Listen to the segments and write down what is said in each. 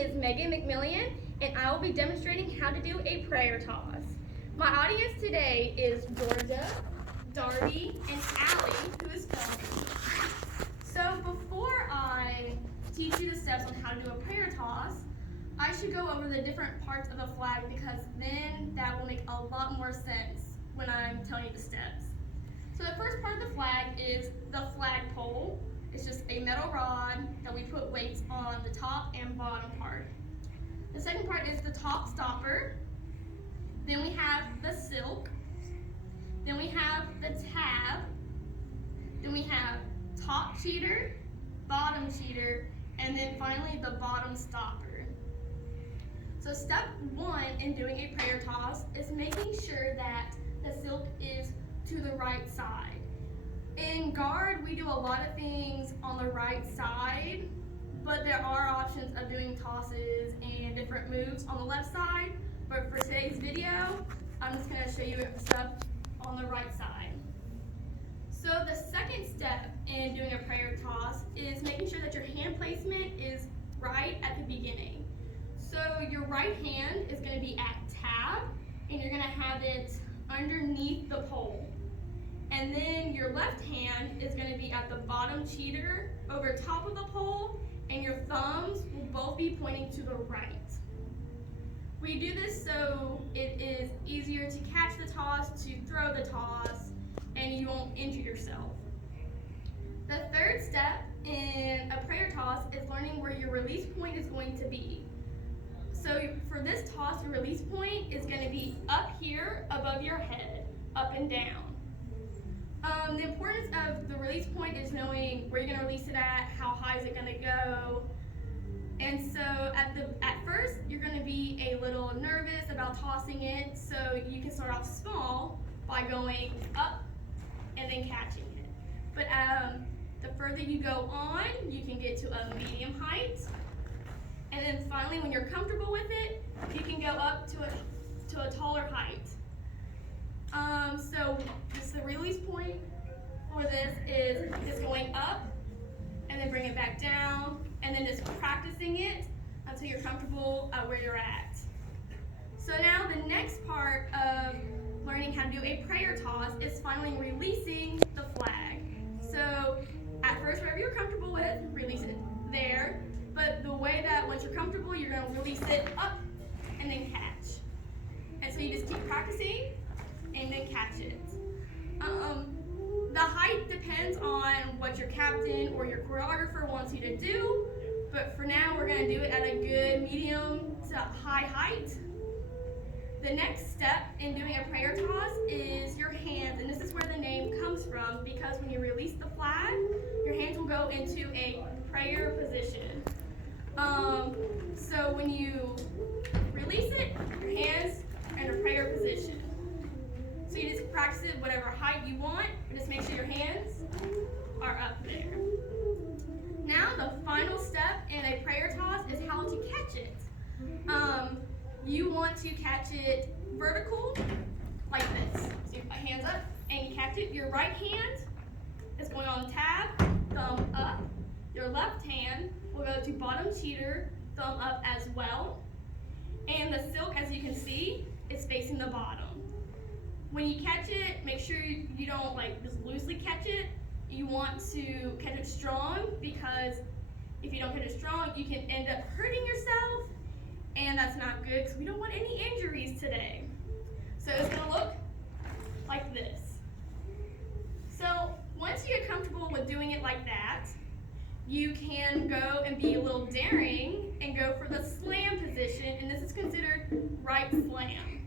is Megan McMillian, and I will be demonstrating how to do a prayer toss. My audience today is Georgia, Darby, and Allie, who is filming. So before I teach you the steps on how to do a prayer toss, I should go over the different parts of the flag because then that will make a lot more sense when I'm telling you the steps. So the first part of the flag is the flagpole. It's just a metal rod that we put weights on the top and bottom part. The second part is the top stopper. Then we have the silk. Then we have the tab. Then we have top cheater, bottom cheater, and then finally the bottom stopper. So step one in doing a prayer toss is making sure that the silk is to the right side. In guard, we do a lot of things on the right side, but there are options of doing tosses and different moves on the left side. But for today's video, I'm just going to show you stuff on the right side. So the second step in doing a prayer toss is making sure that your hand placement is right at the beginning. So your right hand is going to be at tab, and you're going to have it underneath the pole. And then your left hand is going to be at the bottom cheater over top of the pole, and your thumbs will both be pointing to the right. We do this so it is easier to catch the toss, to throw the toss, and you won't injure yourself. The third step in a prayer toss is learning where your release point is going to be. So for this toss, your release point is going to be up here above your head, up and down. The importance of the release point is knowing where you're going to release it at, how high is it going to go. And so at first, you're going to be a little nervous about tossing it, so you can start off small by going up and then catching it. But the further you go on, you can get to a medium height. And then finally, when you're comfortable with it, you can go up to a taller height. So just the release point for this is just going up and then bring it back down and then just practicing it until you're comfortable where you're at. So now the next part of learning how to do a prayer toss is finally releasing the flag. So at first, wherever you're comfortable with, release it there. But the way that once you're comfortable, you're going to release it up and then catch. And so you just keep practicing and then catch it. The height depends on what your captain or your choreographer wants you to do, but for now we're going to do it at a good medium to high height. The next step in doing a prayer toss is your hands, and this is where the name comes from because when you release the flag, your hands will go into a prayer position. So when you release it, your hands are in a prayer position. So you just practice it whatever height you want, but just make sure your hands are up there. Now the final step in a prayer toss is how to catch it. You want to catch it vertical, like this. So your hands up, and you catch it. Your right hand is going on tab, thumb up. Your left hand will go to bottom cheater, thumb up as well. And the silk, as you can see, is facing the bottom. When you catch it, make sure you don't just loosely catch it. You want to catch it strong because if you don't catch it strong, you can end up hurting yourself, and that's not good because we don't want any injuries today. So it's going to look like this. So once you get comfortable with doing it like that, you can go and be a little daring and go for the slam position, and this is considered right slam.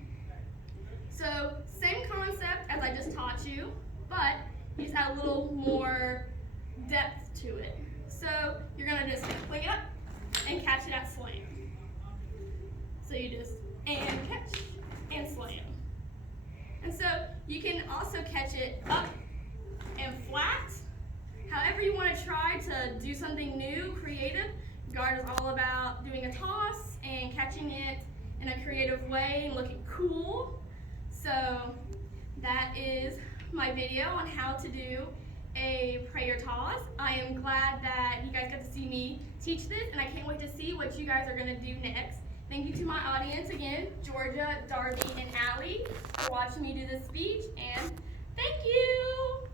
So same concept as I just taught you, but you just add a little more depth to it. So you're going to just fling it up and catch it at slam. So you just and catch and slam. And so you can also catch it up and flat. However you want to try to do something new, creative. Guard is all about doing a toss and catching it in a creative way and looking cool. So that is my video on how to do a prayer toss. I am glad that you guys guys got to see me teach this, and I can't wait to see what you guys are going to do next. Thank you to my audience again, Georgia, Darby, and Allie, for watching me do this speech, and thank you!